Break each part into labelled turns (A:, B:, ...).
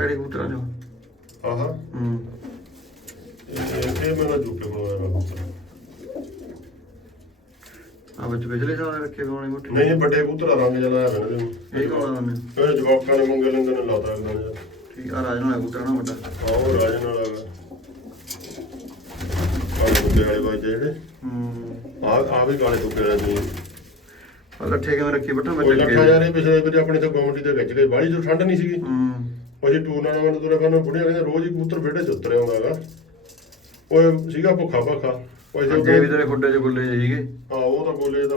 A: ਕਿਹੜੇ ਕਬੂਤਰਾਂ ਚੋਂ?
B: ਆਹਾ।
A: ਹੂੰ।
B: ਇਹ ਇਹ ਮੇਰਾ ਜੁਕੇ ਬਣਾਇਆ ਕਬੂਤਰ
A: ਆ ਵਿੱਚ ਪਿਛਲੇ ਸਾਲ ਰੱਖੇ ਗਾਣੇ ਮੋਟੇ
B: ਨਹੀਂ ਇਹ ਵੱਡੇ ਕਬੂਤਰ ਆ, ਰੰਗ ਜਿਹਾ ਲਾਇਆ ਹੋਇਆ ਨਾ
A: ਇਹ ਆ ਨੇ
B: ਇਹ ਜਵਾਕਾਂ ਨੇ ਮੰਗੇ ਲੈਂਦੇ ਨੇ ਲਾਤਾ ਇਹਨਾਂ ਨੇ।
A: ਠੀਕ ਆ ਰਾਜਨ ਵਾਲਾ ਕਬੂਤਰ ਨਾ ਵੱਡਾ।
B: ਆਹ ਰਾਜਨ ਵਾਲਾ ਹੈਗਾ ਕਾਲੇ ਵਾਲੇ ਬਾਜੇ ਜਿਹੜੇ।
A: ਹੂੰ।
B: ਆ ਆ ਵੀ ਕਾਲੇ ਦੁੱਕੇ ਵਾਲੇ ਨੇ।
A: ਆ ਲੱਠੇ ਕਿਵੇਂ ਰੱਖੀ ਬੱਟਾ
B: ਉਹ
A: ਵਿੱਚ
B: ਲੱਖਾਂ ਯਾਰ ਇਹ ਪਿਛਲੇ ਵਾਰੀ ਆਪਣੇ ਤੋਂ ਗੌਂਡੀ ਤੇ ਖਿੱਚ ਗਏ। ਬਾਹਲੀ ਜੋ ਠੰਡ ਨਹੀਂ ਸੀਗੀ।
A: ਹੂੰ।
B: ਉਹ ਜੀ ਟੂਰਨਾਮੈਂਟ ਤੁਰੇ ਫਿਰਨੇ ਬੁੜੀਆਂ ਕਹਿੰਦੇ ਰੋਜ਼ ਹੀ ਕਬੂਤਰ ਵਿਹੜੇ 'ਚ ਉਤਰਿਆ ਹੁੰਦਾ ਹੈਗਾ। ਉਹ ਸੀਗਾ ਭੁੱਖਾ ਭੱਖਾ। ਉਹ
A: ਅੱਗੇ ਵੀ ਤੇਰੇ ਖੁੱਡੇ ਚ ਗੁੱਲੇ ਜਿਹੇ ਸੀਗੇ।
B: ਹਾਂ ਉਹ ਤਾਂ ਬੋਲੇ ਦਾ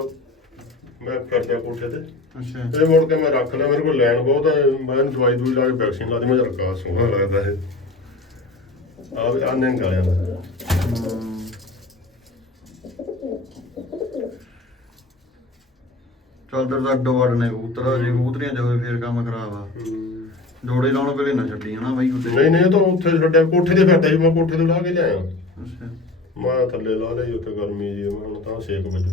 B: ਮੈਂ ਕਰ ਪਿਆ ਕੋਠੇ ਤੇ।
A: ਅੱਛਾ।
B: ਇਹ ਮੁੜ ਕੇ ਮੈਂ ਰੱਖ ਲਿਆ ਮੇਰੇ ਕੋਲ ਲੈਣ ਬਹੁਤ ਹੈ। ਮੈਂ ਇਹਨੂੰ ਦਵਾਈ ਦੂਈ ਲਾ ਕੇ ਵੈਕਸੀਨ ਲਾ ਦੀ ਮੈਂ ਰੱਖਾ ਸੋਹਣਾ ਲੱਗਦਾ ਇਹ। ਆ ਵੀ ਆਨੇ ਗਾਲਿਆਂ ਦਾ।
A: ਚੱਲ ਤੇਰੇ ਤਾਂ ਅੱਡੋ ਅੱਡ ਨੇ ਕਬੂਤਰ ਜੇ ਕਬੂਤਰੀਆਂ ਚ ਫੇਰ ਕੰਮ ਖਰਾਬ ਆ। ਜੋੜੇ ਲਾਉਣ ਵੇਲੇ ਨਾ ਛੱਡੀ ਹਨਾ ਬਾਈ ਉੱਤੇ
B: ਨਹੀਂ ਨਹੀਂ ਇਹ ਤਾਂ ਉੱਥੇ ਛੱਡਿਆ ਕੋਠੇ ਤੇ ਫਿਰਦਾ ਸੀ ਮੈਂ ਕੋਠੇ ਤੋਂ ਲਾ ਕੇ ਲਿਆਇਆ।
A: ਅੱਛਾ।
B: ਮੈਂ ਥੱਲੇ ਲਾ ਲਈ ਉੱਥੇ ਗਰਮੀ ਜੀ ਮੈਂ ਹੁਣ ਤਾਂ ਸੇਕ ਵੱਜੂ।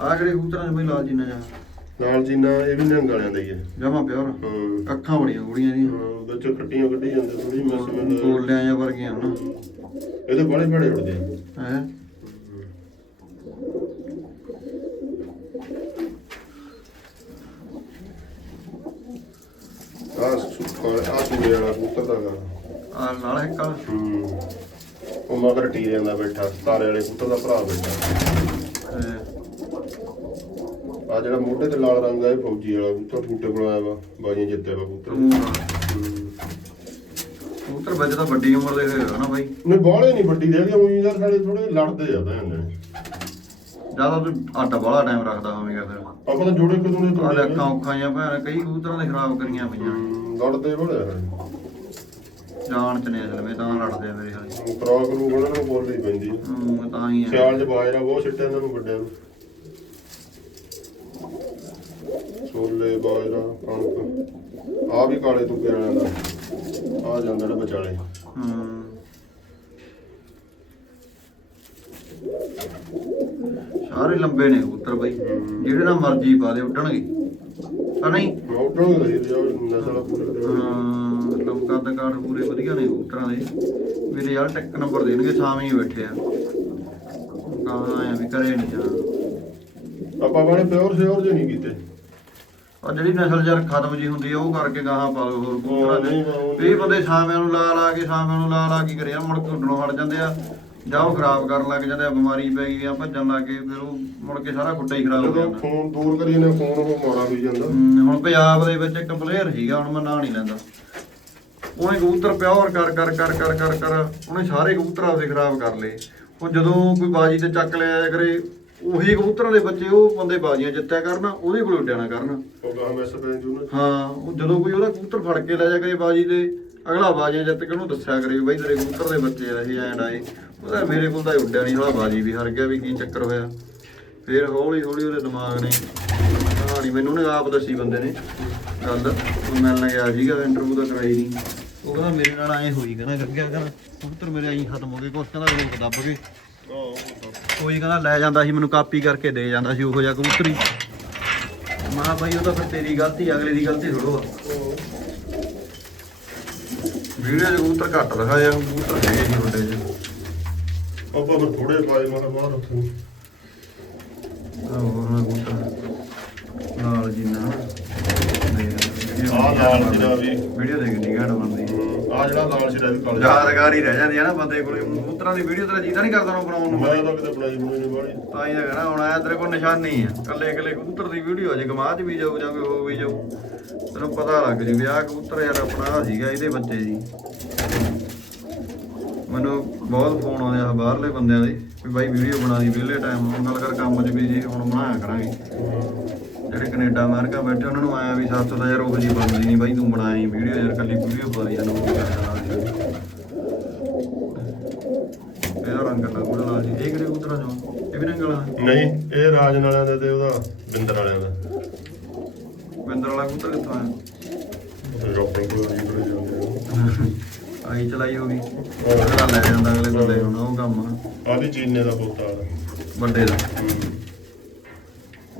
A: ਆ ਕਿਹੜੇ ਕਬੂਤਰਾਂ ਚ ਬਈ ਲਾਲ ਜੀਨਾ ਜਾ?
B: ਨਾਲ ਜੀਨਾ ਇਹ ਵੀ ਨੰਗ ਵਾਲਿਆਂ ਦਾ ਹੀ ਹੈ
A: ਜਮਾ ਪਿਓਰ।
B: ਹਾਂ।
A: ਅੱਖਾਂ ਬੜੀਆਂ ਗੂੜੀਆਂ ਦੀਆਂ
B: ਹਾਂ, ਉਹਦੇ ਚ ਖੱਟੀਆਂ ਕੱਢੀ ਜਾਂਦੇ ਥੋੜੀ ਮਿਸ ਮਿਲ
A: ਕੋਲਿਆਂ ਜਾਂ ਵਰਗੀਆਂ ਹਨਾ।
B: ਇਹਦੇ ਬੜੇ ਬੜੇ ਉੜਦੇ ਆ।
A: ਹੈ?
B: ਆ ਸੁੱਕਾ ਆ ਸੂਰੇ ਵਾਲਾ ਕਬੂਤਰ ਦਾ ਗਾ
A: ਆ ਨਾਲ ਹੈ ਕਾਲ
B: ਹੂੰ। ਉਹ ਮਗਰ ਟੀਰਿਆਂ ਦਾ ਬੈਠਾ ਤਾਰੇ ਵਾਲੇ ਕਬੂਤਰ ਦਾ ਭਰਾ ਬੈਠਾ। ਆ ਜਿਹੜਾ ਮੋਢੇ ਤੇ ਲਾਲ ਰੰਗ ਆ ਇਹ ਫੌਜੀ ਵਾਲਾ ਕਬੂਤਰ ਬੂਟੇ ਬਣਾਇਆ ਵਾ ਬਾਜੀਆਂ ਜਿੱਤੇ ਵਾ ਕਬੂਤਰ।
A: ਕਬੂਤਰ ਵਿੱਚ ਤਾਂ ਵੱਡੀ ਉਮਰ ਦੇ ਹੋਏ ਹਨਾ ਬਾਈ।
B: ਨਹੀਂ ਬਾਹਲੇ ਨਹੀਂ ਵੱਡੀ ਦੇ ਗਿਆ ਉਹੀ ਯਾਰ ਸਾਡੇ ਥੋੜੇ ਲੜਦੇ ਆ ਭੈਣ ਨੇ
A: ਜ਼ਿਆਦਾ ਤੂੰ ਆਟਾ ਬਾਹਲਾ ਟਾਈਮ ਰੱਖਦਾ ਹੋਵੇਂਗਾ ਫਿਰ।
B: ਆਪਾਂ ਤਾਂ ਜੋੜੇ ਕਦੋਂ ਦੇ
A: ਆ
B: ਤੋੜੇ
A: ਲੈ ਅੱਖਾਂ ਔਖਾਂ ਜਾਂ ਭੈਣ ਕਈ ਕਬੂਤਰਾਂ ਦੇ ਖਰਾਬ ਕਰੀਆਂ ਪਈਆਂ।
B: ਲੜਦੇ ਬੜੇ ਆ।
A: ਜਾਣ ਚ ਨੇ ਅਸਲ ਵਿੱਚ ਤਾਂ ਲੜਦੇ ਆ ਮੇਰੇ ਹਾਲੇ
B: ਕਰਾ ਕਰੂ ਉਹਨਾਂ ਨੂੰ ਬੋਲਣੀ ਪੈਂਦੀ ਆ।
A: ਹੂੰ ਤਾਂ ਹੀ ਆ।
B: ਸਿਆਲ ਚ ਬਾਜਰਾ ਬਹੁਤ ਸਿੱਟਿਆ ਇਹਨਾਂ ਨੂੰ ਵੱਡਿਆਂ ਨੂੰ। ਛੋਲੇ ਬਾਜਰਾ ਕਣਕ। ਆ ਵੀ ਕਾਲੇ ਤੁਕੇ ਵਾਲਿਆਂ ਦਾ। ਆ ਜਾਂਦਾ ਜਿਹੜਾ ਵਿਚਾਲੇ।
A: ਹੂੰ। ਸਾਰੇ ਲੰਬੇ ਨੇ ਕਬੂਤਰ ਬਾਈ ਜਿਹੜੇ ਨਾਲ ਮਰਜ਼ੀ ਪਾ ਦੇ ਉੱਡਣਗੇ। ਆ ਨਹੀਂ?
B: ਮੌਟਾਂ ਨੂੰ ਯਾਰ ਨਸਲ ਪੂਰੇ
A: ਹਾਂ ਪੂਰੇ ਵਧੀਆ ਨੇ ਕਬੂਤਰਾਂ ਦੇ। ਵੀ ਰਿਜ਼ਲਟ ਇੱਕ ਨੰਬਰ ਦੇਣਗੇ ਸਾਵੇਂ ਹੀ ਬੈਠੇ ਆ ਕਹਾਂ ਵੀ ਕਰੇ ਨਹੀਂ ਜਾਣਾ।
B: ਆਪਾਂ ਬਾਰੇ ਪਿਓਰ ਸਿਓਰ ਜੇ ਨਹੀਂ ਕੀਤੇ।
A: ਆ ਜਿਹੜੀ ਨਸਲ ਜਰ ਖਤਮ ਜੀ ਹੁੰਦੀ ਆ ਉਹ ਕਰਕੇ ਗਾਹਾਂ ਪਾ ਲਓ ਹੋਰ ਕਬੂਤਰਾਂ
B: ਨਹੀਂ,
A: ਦੇ
B: ਉਹ
A: ਵੀ ਬੰਦੇ ਸਾਵੇਂ ਨੂੰ ਲਾ ਲਾ ਕੇ ਸਾਵੇਂ ਨੂੰ ਲਾ ਲਾ ਕੇ ਕਰਿਆ ਮੁੜ ਕੇ ਉੱਡਣੋਂ ਹਟ ਜਾਂਦੇ ਆ। ਜਾਂ ਉਹ ਖਰਾਬ ਕਰਨ ਲੱਗ ਜਾਂਦੇ ਆ ਬਿਮਾਰੀ ਪੈ ਗਈ ਆ ਭੱਜਣ ਲੱਗ ਗਏ ਫਿਰ ਉਹ ਮੁੜ ਕੇ ਸਾਰਾ ਖੁੱਡਾ ਹੀ ਖਰਾਬ ਹੋ
B: ਜਦੋਂ
A: ਜਾਂਦਾ।
B: ਫੋਨ ਦੂਰ ਕਰੀਏ ਨੇ ਫੋਨ ਉਹ ਮਾਰਾ ਵੀ ਜਾਂਦਾ।
A: ਹਮ, ਹੁਣ ਪੰਜਾਬ ਦੇ ਵਿੱਚ ਇੱਕ ਪਲੇਅਰ ਸੀਗਾ ਹੁਣ ਮੈਂ ਨਾਂ ਨਹੀਂ ਲੈਂਦਾ। ਉਹਨੇ ਕਬੂਤਰ ਪਿਓਰ ਕਰ ਕਰ ਕਰ ਕਰ ਕਰ ਕਰ ਉਹਨੇ ਸਾਰੇ ਕਬੂਤਰ ਆਪਦੇ ਖਰਾਬ ਕਰ ਲਏ। ਹੁਣ ਜਦੋਂ ਕੋਈ ਬਾਜੀ ਤੇ ਚੱਕ ਲਿਆ ਕਰੇ ਉਹੀ ਕਬੂਤਰਾਂ ਦੇ ਬੱਚੇ ਉਹ ਬੰਦੇ ਬਾਜੀਆਂ ਜਿੱਤਿਆ ਕਰਨ ਉਹਦੇ ਕੋਲ ਉੱਡਿਆ ਨਾ ਕਰਨ।
B: ਉਹ ਗਾਹ ਮੈਸ ਪੈ ਜੂ ਨਾ।
A: ਹਾਂ ਉਹ ਜਦੋਂ ਕੋਈ ਉਹਦਾ ਕਬੂਤਰ ਫੜ ਕੇ ਲੈ ਜਾ ਕਰੇ ਬਾਜੀ ਤੇ ਅਗਲਾ ਬਾਜੇ ਜਿੱਤ ਕੇ ਉਹਨੂੰ ਦੱਸਿਆ ਕਰੇ ਵੀ ਬਾਈ ਤੇਰੇ ਕਬੂਤਰ ਦੇ ਬੱਚੇ ਆ ਇਹ ਐਂਡ ਉਹਦਾ ਮੇਰੇ ਕੋਲ ਤਾਂ ਉੱਡਿਆ ਨਹੀਂ, ਸਾਲਾ ਬਾਜੀ ਵੀ ਹਾਰ ਗਿਆ ਵੀ ਕੀ ਚੱਕਰ ਹੋਇਆ। ਫਿਰ ਹੌਲੀ ਹੌਲੀ ਉਹਦੇ ਦਿਮਾਗ ਨੇ ਕਹਾਣੀ ਮੈਨੂੰ ਨੇ ਆਪ ਦੱਸੀ ਬੰਦੇ ਨੇ ਗੱਲ। ਮਿਲਣ ਗਿਆ ਸੀਗਾ ਇੰਟਰਵਿਊ ਤਾਂ ਕਰਾਈ ਨਹੀਂ। ਉਹ ਕਹਿੰਦਾ ਮੇਰੇ ਨਾਲ ਐ ਹੋਈ ਕਹਿੰਦਾ ਗੱਗਿਆ ਕਹਿੰਦਾ ਕਬੂਤਰ ਮੇਰੇ ਐਂ ਖਤਮ ਹੋ ਗਏ, ਕੁਛ ਕਹਿੰਦਾ ਰੋਕ ਦੱਬ ਗਏ ਕੋਈ ਕਹਿੰਦਾ ਲੈ ਜਾਂਦਾ ਸੀ, ਮੈਨੂੰ ਕਾਪੀ ਕਰਕੇ ਦੇ ਜਾਂਦਾ ਸੀ ਉਹੋ ਜਿਹਾ ਕਬੂਤਰੀ ਮਾਂ ਭਾਈ ਉਹ ਤਾਂ ਫਿਰ ਤੇਰੀ ਗਲਤੀ ਅਗਲੇ ਦੀ ਗਲਤੀ ਥੋੜੋ ਆ। ਵੀਡੀਓ ਦੇ ਕਬੂਤਰ ਘੱਟ ਦਿਖਾਇਆ ਕਬੂਤਰ ਹੈਗੇ ਜੀ ਵੱਡੇ ਜੀ
B: ਆਪਾਂ ਫਿਰ ਥੋੜੇ ਪਾਏ ਮਾਰਾ ਬਾਹਰ ਉੱਥੇ ਨੂੰ।
A: ਹੋਰ ਨਾ ਕਬੂਤਰ ਨਾਲ ਜੀ ਨਾ
B: ਆਹ ਨਾਲ ਜਿਹੜਾ ਵੀ
A: ਵੀਡੀਓ ਦੇ ਕਿੰਨੀ ਘੱਟ ਬਣਦੀ
B: ਆ ਜਿਹੜਾ ਲਾਲ ਸਿਰਾ ਵੀ ਕਾਲ।
A: ਯਾਦਗਾਰ ਹੀ ਰਹਿ ਜਾਂਦੀ ਆ ਨਾ ਬੰਦੇ ਕੋਲੇ। ਕਬੂਤਰਾਂ ਦੀ ਵੀਡੀਓ ਤੇਰਾ ਜੀਦਾ ਨਹੀਂ ਕਰਦਾ ਨੂੰ ਬਣਾਉਣ ਨੂੰ।
B: ਮੈਂ ਤਾਂ ਕਿਤੇ ਬਣਾਈ ਬਣਾਈ ਨਹੀਂ ਬਾਹਲੀ
A: ਤਾਂ ਹੀ ਹੈਗਾ ਨਾ ਹੁਣ ਆਇਆ ਤੇਰੇ ਕੋਲ ਨਿਸ਼ਾਨੀ ਆ। ਕੱਲੇ ਕੱਲੇ ਕਬੂਤਰ ਦੀ ਵੀਡੀਓ ਅਜੇ ਗਮਾਹ ਚ ਵੀ ਜਾਊ ਜਾਂ ਕੋਈ ਹੋ ਵੀ ਜਾਊ ਤੈਨੂੰ ਪਤਾ ਲੱਗ ਜੂ ਵੀ ਆਹ ਕਬੂਤਰ ਯਾਰ ਆਪਣਾ ਸੀਗਾ ਇਹਦੇ ਬੱਚੇ ਜੀ ਮੈਨੂੰ ਬਹੁਤ ਫੋਨ ਆਉਂਦੇ ਆ ਬਾਹਰਲੇ ਬੰਦਿਆਂ ਦੇ ਵੀ ਬਾਈ ਵੀਡੀਓ ਬਣਾ ਦੀ ਵਿਹਲੇ ਟਾਈਮ ਗੱਲ ਕਰ ਕੰਮ 'ਚ ਵੀ ਜੀ ਹੁਣ ਬਣਾਇਆ ਕਰਾਂਗੇ। ਜਿਹੜੇ ਕੈਨੇਡਾ ਅਮਰੀਕਾ ਬੈਠੇ ਉਹਨਾਂ ਨੂੰ ਆਇਆ ਵੀ ਸੱਤ ਦਾ ਯਾਰ ਉਹ ਜੀ ਬਣਦੀ ਨਹੀਂ ਬਾਈ ਤੂੰ ਬਣਾਈ ਵੀਡੀਓ ਯਾਰ ਕੱਲੀ ਵੀਡੀਓ ਪਾ ਦੀ ਸਾਨੂੰ ਇਹਦਾ ਰੰਗ ਲੱਗੂੜਾ ਲਾਲ ਜੀ ਇਹ ਕਿਹੜੇ ਕਬੂਤਰਾਂ ਚੋਂ? ਇਹ ਵੀ ਰੰਗ ਵਾਲਾ?
B: ਨਹੀਂ ਇਹ ਰਾਜ ਨਾਲਿਆਂ ਦਾ ਤੇ ਉਹਦਾ ਬਿੰਦਰ ਵਾਲਿਆਂ ਦਾ।
A: ਵਿੰਦਰ ਵਾਲਾ ਕਬੂਤਰ ਕਿੱਥੋਂ ਆਇਆ?
B: ਡਾਕਟਰ ਕੋਲ ਜੀ ਕੋਲ ਜਾਂਦੇ
A: ਆਈ ਚਲਾਈ ਹੋ ਗਈ ਅਗਲਾ ਲੈ ਜਾਂਦਾ ਅਗਲੇ ਬੰਦੇ ਹੁਣ ਉਹ ਕੰਮ। ਆ
B: ਆ ਵੀ ਚੀਨੇ ਦਾ ਪੋਤਾ ਆ
A: ਵੱਡੇ ਦਾ।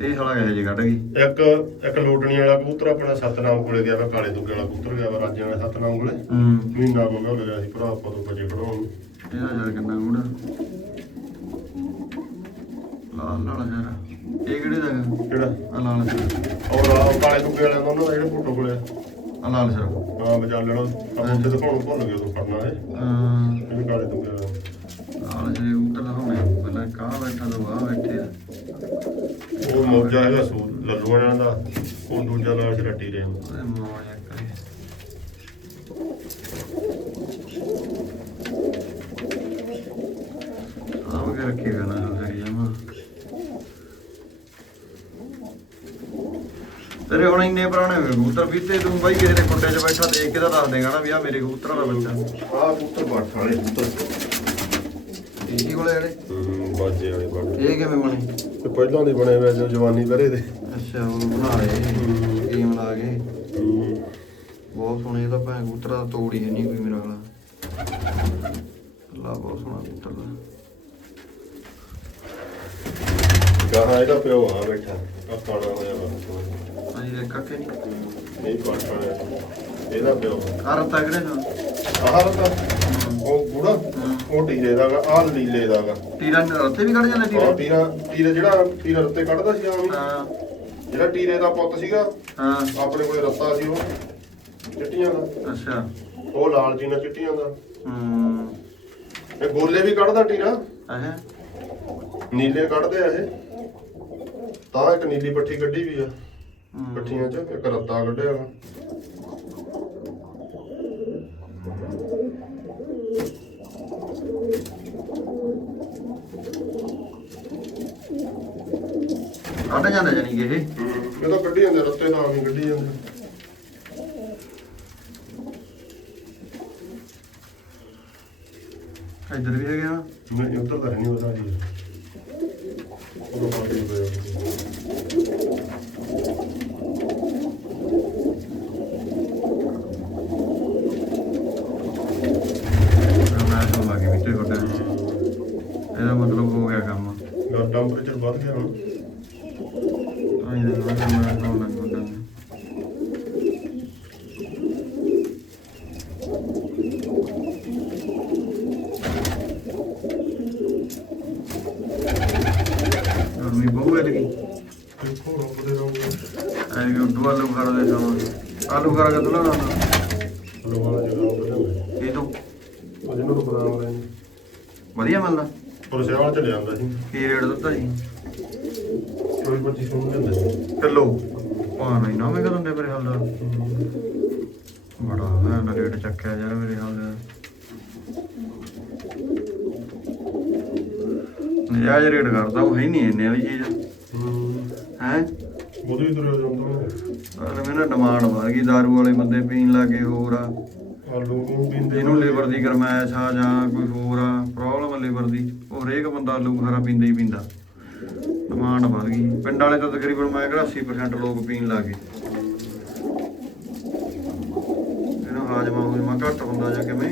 A: ਇਹ ਸਾਲਾ ਕਹੇ ਜੀ ਕੱਢ ਗਈ?
B: ਇੱਕ ਇੱਕ ਲੋਟਣੀ ਵਾਲਾ ਕਬੂਤਰ ਆਪਣਾ ਸਤਨਾਮ ਕੋਲੇ ਗਿਆ ਵਾ ਕਾਲੇ ਦੁੱਗੇ ਵਾਲਾ ਕਬੂਤਰ ਗਿਆ ਵਾ ਰਾਜੇ ਵਾਲਾ ਸਤਨਾਮ ਕੋਲੇ।
A: ਹੂੰ।
B: ਮਹੀਨਾ ਹੋ ਗਿਆ ਗਿਆ ਸੀ ਭਰਾ ਆਪਾਂ ਤੋਂ ਬਜੇ ਖੜਾਉਣ ਨੂੰ।
A: ਇਹਦਾ ਜਰ ਕਿੰਨਾ ਗੂੜਾ। ਲਾਲ ਲਾਲ ਜਰਾ ਇਹ ਕਿਹੜੇ ਦਾ?
B: ਕਿਹੜਾ?
A: ਆ ਲਾਲ।
B: ਔਰ ਆ ਕਾਲੇ ਦੁੱਗੇ ਵਾਲਿਆਂ ਦਾ ਉਹਨਾਂ ਦਾ ਜਿਹੜੇ ਫੋਟੋ ਕੋਲੇ ਆ।
A: ਆ ਲਾਲ ਜਰਾ
B: ਹਾਂ ਬਚਾ ਲੈਣਾ। ਆਪਾਂ ਉੱਥੇ ਦਿਖਾਉਣ ਭੁੱਲ ਗਏ ਉਦੋਂ ਕਰਨਾ ਹੈ।
A: ਹਾਂ।
B: ਇਹ ਕਾਲੇ ਦੁੱਗੇ
A: ਲਾਲ ਜਿਹੜੇ ਉੱਤਰ ਦਿਖਾਉਣੇ ਪਹਿਲਾਂ ਕਾਹ ਬੈਠਾ ਤੋਂ ਆ ਬੈਠੇ ਆ।
B: ਉਹ ਮੋਜਾ ਹੈਗਾ ਸੂ ਲੱਲੂ ਵਾਲਿਆਂ ਦਾ। ਉਹ ਦੂਜਾ ਲਾਲ ਛੱਟੀ ਰਿਹਾ
A: ਉਹਦੇ ਮੋਇਆ ਕਰੇ ਆਹ ਕੇ ਰੱਖੇ ਗਨਾ ਕਰੀ ਜਾਮਾ ਤੇਰੇ ਹੁਣ ਇੰਨੇ ਪੁਰਾਣੇ ਹੋ ਗਏ ਕਬੂਤਰ ਵੀ ਤੇ ਤੂੰ ਬਾਈ ਕਿਸੇ ਦੇ ਖੁੱਡੇ 'ਚ ਬੈਠਾ ਦੇਖ ਕੇ ਤਾਂ ਦੱਸ ਦੇਗਾ ਨਾ ਵੀ ਆ ਮੇਰੇ ਕਬੂਤਰਾਂ ਦਾ ਬੱਚਾ।
B: ਆਹ ਕਬੂਤਰ ਬੱਠ ਵਾਲੇ ਕਬੂਤਰ।
A: ਇਹੀ ਕੋਲੇ ਜਿਹੜੇ
B: ਹੂੰ ਬਾਜੇ ਵਾਲੇ ਬੱਠ
A: ਇਹ ਕਿਵੇਂ ਬਣੇ?
B: ਤੇ ਪਹਿਲਾਂ ਦੇ ਬਣੇ ਹੋਏ ਜੋ ਜਵਾਨੀ ਬਰੇ ਦੇ।
A: ਅੱਛਾ ਉਹ ਬਣਾ ਲਏ। ਗੇਮ ਲਾ ਕੇ।
B: ਹੂੰ।
A: ਬਹੁਤ ਸੋਹਣੇ ਇਹਦਾ ਭੈਣ ਕਬੂਤਰ ਦਾ ਤੋੜ ਹੀ ਹੈ ਨਹੀਂ ਕੋਈ ਮੇਰਾ ਵਾਲਾ। ਅੱਲਾ ਬਹੁਤ ਸੋਹਣਾ ਕਬੂਤਰ ਦਾ
B: ਇਹਦਾ ਪਿਓ ਆ ਬੈਠਾ। ਆ ਕਾਣਾ ਹੋਇਆ ਵਾ।
A: ਹਾਂਜੀ ਦੇਖ ਕੱਕੇ ਨਹੀਂ
B: ਨਹੀਂ ਬੱਠ ਵਾਲੇ ਇਹਦਾ ਪਿਓ
A: ਆ। ਰਤਾ ਕਿਹੜੇ ਦਾ
B: ਆਹ ਤਾਂ ਉਹ ਗੂੜਾ? ਉਹ ਟੀਰੇ ਦਾਗਾ ਆਹ ਲੀਲੇ ਦਾਗਾ
A: ਟੀਰਾ ਰਤੇ ਵੀ ਕੱਢ ਜਾਂਦੇ
B: ਆਹ
A: ਟੀਰਾ?
B: ਟੀਰਾ ਟੀਰਾ ਜਿਹੜਾ ਟੀਰਾ ਰੱਤੇ ਕੱਢਦਾ ਸੀ ਆਮ ਹੀ।
A: ਹਾਂ।
B: ਜਿਹੜਾ ਟੀਰੇ ਦਾ ਪੁੱਤ ਸੀਗਾ
A: ਹਾਂ।
B: ਆਪਣੇ ਕੋਲੇ ਰੱਤਾ ਸੀ ਉਹ। ਚਿੱਟੀਆਂ ਦਾ।
A: ਅੱਛਾ।
B: ਉਹ ਲਾਲ ਜੀਨਾ ਚਿੱਟੀਆਂ ਦਾ।
A: ਹੂੰ।
B: ਇਹ ਗੋਲੇ ਵੀ ਕੱਢਦਾ ਟੀਰਾ। ਨੀਲੇ ਕੱਢਦੇ ਆ ਇਹ। ਤਾਂ ਇੱਕ ਨੀਲੀ ਪੱਠੀ ਕੱਢੀ ਵੀ ਆ। ਪੱਠੀਆਂ 'ਚ ਇੱਕ ਰੱਤਾ ਕੱਢਿਆ ਵਾ।
A: ਕੱਢ ਜਾਂਦੇ ਜਾਨੀ ਕਿ ਇਹ?
B: ਇਹ ਤਾਂ ਕੱਢੀ ਜਾਂਦੇ ਰੱਤੇ ਆਮ ਹੀ ਕੱਢੀ ਜਾਂਦੇ।
A: ਇੱਧਰ ਵੀ ਹੈਗੇ ਆ।
B: ਨਹੀਂ ਉੱਧਰ ਤਾਂ ਹੈ ਨਹੀਂ ਉਹਦਾ ਜੀ ਉਹ ਬਾਅਦ ਹੀ ਪਿਆ
A: ਮੈਂ ਤੋਂ ਲੱਗੇ ਵਿੱਚੇ ਕੱਢਿਆ ਇਹਦਾ ਮਤਲਬ ਹੋ ਗਿਆ ਕੰਮ
B: ਗਾ ਟੈਂਪਰੇਚਰ ਵੱਧ ਗਿਆ ਹੁਣ
A: ਆਈ ਦੇ ਮੈਂ ਮੈਂ ਤੋਂ ਲੱਗ ਕੱਢਿਆ ਗਰਮੀ ਬਹੁਤ ਹੈ ਲਗੀ
B: ਦੇਖੋ ਰੁਕਦੇ ਰਹੋਗੇ
A: ਐ ਕਿ ਉੱਡੂ ਆਲੂ ਖਾ ਦੇ ਸਮਾਂ ਆਲੂ ਖਾ ਕੇ ਤੁਲਾ ਨਾ
B: ਹਲੋ ਵਾਲਾ ਜਗਾ ਉਹ ਬਣਾਉਂਦੇ
A: ਇਹ ਤੋਂ
B: ਉਹ ਜਿਹਨੂੰ ਨੂੰ ਬਦਾਮ ਲੈਣ
A: ਵਧੀਆ ਮਿਲਦਾ।
B: ਪਰ ਸਿਆਲ ਚ ਲਿਆਂਦਾ ਸੀ।
A: ਕੀ ਰੇਟ ਦਿੱਤਾ ਜੀ?
B: ਕੋਈ ਬੱਚੀ ਸੁਣ ਲੈਂਦੇ
A: ਕਿਲੋ। ਪਾ ਨਹੀਂ ਨਾ ਮੈਂ ਕਦੋਂ ਦੇ ਮੇਰੇ ਹਾਲ ਦਾ ਬੜਾ ਮੈਂ ਨਾ ਰੇਟ ਚੱਕਿਆ ਯਾਰ ਮੇਰੇ ਹਾਲ ਦਾ ਨਜਾਇਜ਼ ਰੇਟ ਕਰਦਾ ਉਹ ਹੈ ਨਹੀਂ ਇੰਨੇ ਵਾਲੀ ਚੀਜ਼।
B: ਹੂੰ।
A: ਹੈ?
B: ਉਹਦੇ ਹੀ ਤੁਰੇ ਹੋ ਜਾਂਦਾ
A: ਅਗਰ ਮੇਰਾ ਡਿਮਾਂਡ ਵਧ ਗਈ दारू ਵਾਲੇ ਬੰਦੇ ਪੀਣ ਲੱਗੇ ਹੋਰ ਆ।
B: ਆਲੂ ਨੂੰ ਪੀਂਦੇ
A: ਜਿਹਨੂੰ ਲੀਵਰ ਦੀ ਗਰਮੈਸ਼ ਆ ਜਾਂ ਕੋਈ ਹੋਰ ਆ ਪ੍ਰੋਬਲਮ ਲੀਵਰ ਦੀ ਉਹ ਹਰੇਕ ਬੰਦਾ ਆਲੂ ਖਾਰਾ ਪੀਂਦਾ ਹੀ ਪੀਂਦਾ। ਡਿਮਾਂਡ ਵਧ ਗਈ। ਪਿੰਡ ਵਾਲੇ ਤਾਂ ਤਕਰੀਬਨ ਮੈਂ ਕਿਹਾ 80% ਲੋਕ ਪੀਣ ਲੱਗੇ ਇਹਨਾਂ ਹਾਜਮਾ ਹੁਜਮਾ ਘੱਟ ਹੁੰਦਾ ਜਾਂ ਕਿਵੇਂ?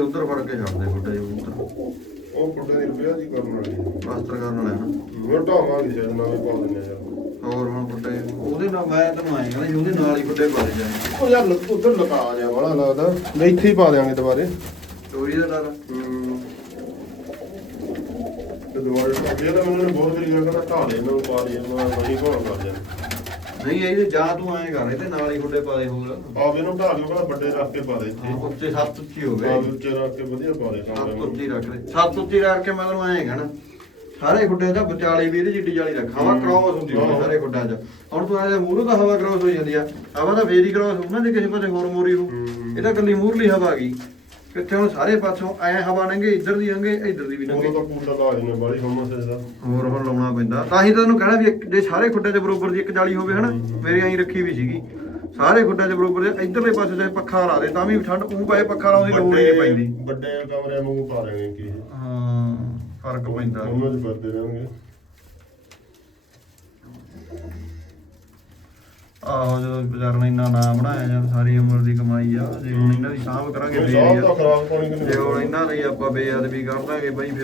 A: ਉਧਰ ਫੜ ਕੇ ਛੱਡਦੇ ਫੁੱਟੇ ਉਧਰ।
B: ਉਹ ਕੁੱਡੇ ਦੀ ਰੁਪਿਆ ਦੀ ਕਰਨ ਵਾਲੀ
A: ਪਲਾਸਟਰ ਕਰਨ ਵਾਲੇ ਨਾ?
B: ਮੈਂ ਢਾਵਾਂਗੇ ਸ਼ਾਇਦ ਨਵੇਂ ਪਾ ਦਿੰਦੇ ਯਾਰ।
A: ਹੋਰ ਹੁਣ ਫੁੱਟੇ ਉਹਦੇ ਨਾਲ ਮੈਂ ਤੈਨੂੰ ਆਏ ਕਹਿੰਦਾ ਉਹਦੇ ਨਾਲ ਹੀ ਫੁੱਟੇ ਪਾ ਦੇ ਜਾਏ
B: ਉਹ ਯਾਰ ਉਧਰ ਲਗਾ ਜਾ ਵਾਲਾ ਲੱਗਦਾ। ਨਹੀਂ ਇੱਥੇ ਹੀ ਪਾ ਦਿਆਂਗੇ ਦੁਬਾਰੇ।
A: ਚੋਰੀ ਦਾ ਡਰ
B: ਹੂੰ। ਤੇ ਦੁਬਾਰੇ ਟੱਕ ਗਿਆ ਤਾਂ ਮੈਨੂੰ ਨੇ ਬਹੁਤ ਵਾਰੀ ਕਹਿੰਦਾ ਢਾ ਦੇ ਇਹਨਾਂ ਨੂੰ ਪਾ ਦੇ ਮੈਂ ਬੜੀ ਘੋਲ ਕਰ ਜਾ
A: ਨਹੀਂ ਇਹ ਜਾਂ ਤੂੰ ਐਂ ਕਰ ਇਹਦੇ ਨਾਲ ਹੀ ਫੁੱਟੇ ਪਾ ਦੇ ਹੋਰ
B: ਆਪ ਇਹਨੂੰ ਢਾ ਕੇ ਕਹਿੰਦਾ ਵੱਡੇ ਰੱਖ ਕੇ ਪਾ ਦੇ
A: ਹਾਂ,
B: ਇੱਥੇ
A: ਉੱਚੇ ਸੱਤ ਉੱਚੀ ਹੋ
B: ਆਪ
A: ਗਏ
B: ਉੱਚੇ ਰੱਖ ਕੇ ਵਧੀਆ ਪਾ ਦੇ
A: ਸੱਤ ਉੱਚੀ ਰੱਖ ਦੇ। ਸੱਤ ਉੱਚੀ ਰੱਖ ਕੇ ਮੈਂ ਤੈਨੂੰ ਐਂ ਕਹਿਣਾ ਸਾਰੇ ਖੁੱਡਿਆਂ ਦਾ ਵਿਚਾਲੇ ਵੀ ਇਹਦੀ ਜਿੱਡੀ ਜਾਲੀ ਰੱਖ। ਹਵਾ ਕ੍ਰਾਸ ਹੁੰਦੀ ਹੋਣੀ ਸਾਰੇ ਖੁੱਡਾਂ 'ਚ। ਹੁਣ ਤੂੰ ਐਂ ਮੂਹਰੋਂ ਤਾਂ ਹਵਾ ਕ੍ਰਾਸ ਹੋਈ ਜਾਂਦੀ ਆ। ਹਵਾ ਤਾਂ ਫੇਰ ਹੀ ਕ੍ਰਾਸ ਹੋਣਾ ਜੇ ਕਿਸੇ ਪਾਸੇ ਹੋਰ ਮੋਰੀ ਹੋ।
B: ਹੂੰ।
A: ਇਹ ਤਾਂ ਕੱਲੀ ਮੂਹਰਲੀ ਹਵਾ ਗਈ। ਕਿੱਥੇ ਹੁਣ ਸਾਰੇ ਪਾਸੋਂ ਐ ਹਵਾ ਲੰਘੇ ਇੱਧਰ ਦੀ ਲੰਘੇ ਇੱਧਰ ਦੀ ਵੀ ਲੰਘੇ।
B: ਉਹ ਤਾਂ ਕੂਲਰ ਲਾ ਦਿੰਦੇ ਬਾਲੀ ਹਮਸ ਦਾ
A: ਹੋਰ ਹੁਣ ਲਾਉਣਾ ਪੈਂਦਾ। ਤਾਂ ਹੀ ਤਾਂ ਤੈਨੂੰ ਕਹਿਣਾ ਵੀ ਇੱਕ ਜੇ ਸਾਰੇ ਖੁੱਡਾਂ 'ਚ ਬਰੋਬਰ ਦੀ ਇੱਕ ਜਾਲੀ ਹੋਵੇ ਹਨਾ ਮੇਰੀ ਐਂ ਰੱਖੀ ਵੀ ਸੀਗੀ। ਸਾਰੇ ਖੁੱਡਾਂ 'ਚ ਬਰੋਬਰ ਦੇ ਇੱਧਰਲੇ ਪਾਸੇ ਜੇ ਪੱਖਾ ਲਾ ਦੇ ਤਾਂ ਵੀ ਠੰਡ ਉਹ ਪਏ ਪੱਖਾ ਲਾਉਣ ਦੀ ਲੋੜ ਹੀ ਨਹੀਂ ਪੈਂਦੀ।
B: ਵੱਡੇ ਕਮਰੇ ਨੂੰ ਪਾ ਦੇਣਗੇ ਕੀ
A: ਹਾਂ ਫ਼ਰਕ ਪੈਂਦਾ।
B: ਉਹਨਾਂ ਚ ਵਰਦੇ ਰਹਿਣਗੇ
A: ਆਹੋ ਜਦੋਂ ਵਿਚਾਰ ਨੇ ਇੰਨਾ ਨਾਮ ਬਣਾਇਆ ਜਾਂ ਸਾਰੀ ਉਮਰ ਦੀ ਕਮਾਈ ਆ ਜੇ ਹੁਣ ਇਹਨਾਂ ਦੀ ਸਾਂਭ ਕਰਾਂਗੇ ਫੇਰ ਹੀ ਆ। ਜੇ ਹੁਣ ਇਹਨਾਂ ਲਈ ਆਪਾਂ ਬੇਅਦਬੀ ਕਰ ਦਾਂਗੇ ਬਈ ਫਿਰ